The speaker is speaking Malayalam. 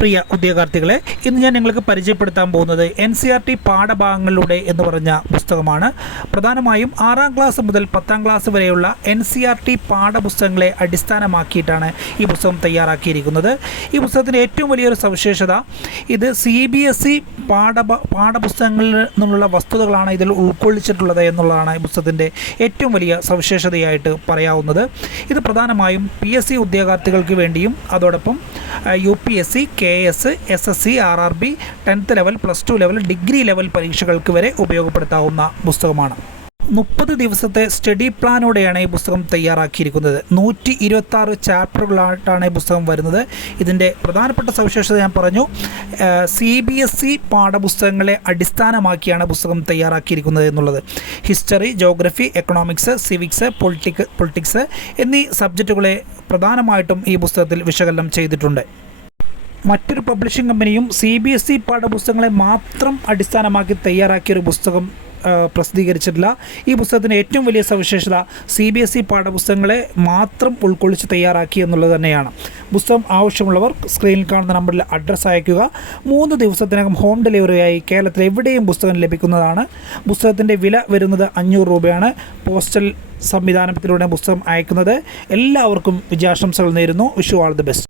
പ്രിയ ഉദ്യോഗാർത്ഥികളെ, ഇന്ന് ഞാൻ നിങ്ങൾക്ക് പരിചയപ്പെടുത്താൻ പോകുന്നത് NCERT പാഠഭാഗങ്ങളിലൂടെ എന്ന് പറഞ്ഞ പുസ്തകമാണ്. പ്രധാനമായും 6ാം ക്ലാസ് മുതൽ 10ാം ക്ലാസ് വരെയുള്ള NCERT പാഠപുസ്തകങ്ങളെ അടിസ്ഥാനമാക്കിയിട്ടാണ് ഈ പുസ്തകം തയ്യാറാക്കിയിരിക്കുന്നത്. ഈ പുസ്തകത്തിൻ്റെ ഏറ്റവും വലിയൊരു സവിശേഷത, ഇത് CBSE പാഠപുസ്തകങ്ങളിൽ നിന്നുള്ള വസ്തുതകളാണ് ഇതിൽ ഉൾക്കൊള്ളിച്ചിട്ടുള്ളത് എന്നുള്ളതാണ് ഈ പുസ്തകത്തിൻ്റെ ഏറ്റവും വലിയ സവിശേഷതയായിട്ട് പറയാവുന്നത്. ഇത് പ്രധാനമായും PSC ഉദ്യോഗാർത്ഥികൾക്ക് വേണ്ടിയും അതോടൊപ്പം UPSC, KS, SSC, RRB, 10th level, +2 level, degree level പരീക്ഷകൾക്ക് വരെ ഉപയോഗപ്പെടുത്താവുന്ന പുസ്തകമാണ്. 30 ദിവസത്തെ സ്റ്റഡി പ്ലാനോടെയാണ് ഈ പുസ്തകം തയ്യാറാക്കിയിരിക്കുന്നത്. 126 ചാപ്റ്ററുകളായിട്ടാണ് ഈ പുസ്തകം വരുന്നത്. ഇതിൻ്റെ പ്രധാനപ്പെട്ട സവിശേഷത ഞാൻ പറഞ്ഞു. CBSE പാഠപുസ്തകങ്ങളെ അടിസ്ഥാനമാക്കിയാണ് പുസ്തകം തയ്യാറാക്കിയിരിക്കുന്നത് എന്നുള്ളത്. History, geography, economics, civics, politics എന്നീ സബ്ജക്റ്റുകളെ പ്രധാനമായിട്ടും ഈ പുസ്തകത്തിൽ വിശകലനം ചെയ്തിട്ടുണ്ട്. മറ്റൊരു പബ്ലിഷിംഗ് കമ്പനിയും CBSE പാഠപുസ്തകങ്ങളെ മാത്രം അടിസ്ഥാനമാക്കി തയ്യാറാക്കിയൊരു പുസ്തകം പ്രസിദ്ധീകരിച്ചിട്ടില്ല. ഈ പുസ്തകത്തിൻ്റെ ഏറ്റവും വലിയ സവിശേഷത CBSE പാഠപുസ്തകങ്ങളെ മാത്രം ഉൾക്കൊള്ളിച്ച് തയ്യാറാക്കി എന്നുള്ളത് തന്നെയാണ്. പുസ്തകം ആവശ്യമുള്ളവർ സ്ക്രീനിൽ കാണുന്ന നമ്പറിൽ അഡ്രസ്സ് അയയ്ക്കുക. 3 ദിവസത്തിനകം ഹോം ഡെലിവറിയായി കേരളത്തിൽ എവിടെയും പുസ്തകം ലഭിക്കുന്നതാണ്. പുസ്തകത്തിൻ്റെ വില വരുന്നത് 500 രൂപയാണ്. പോസ്റ്റൽ സംവിധാനത്തിലൂടെ പുസ്തകം അയക്കുന്നത്. എല്ലാവർക്കും വിജയാശംസകൾ നേരുന്നു. Wish you all the best.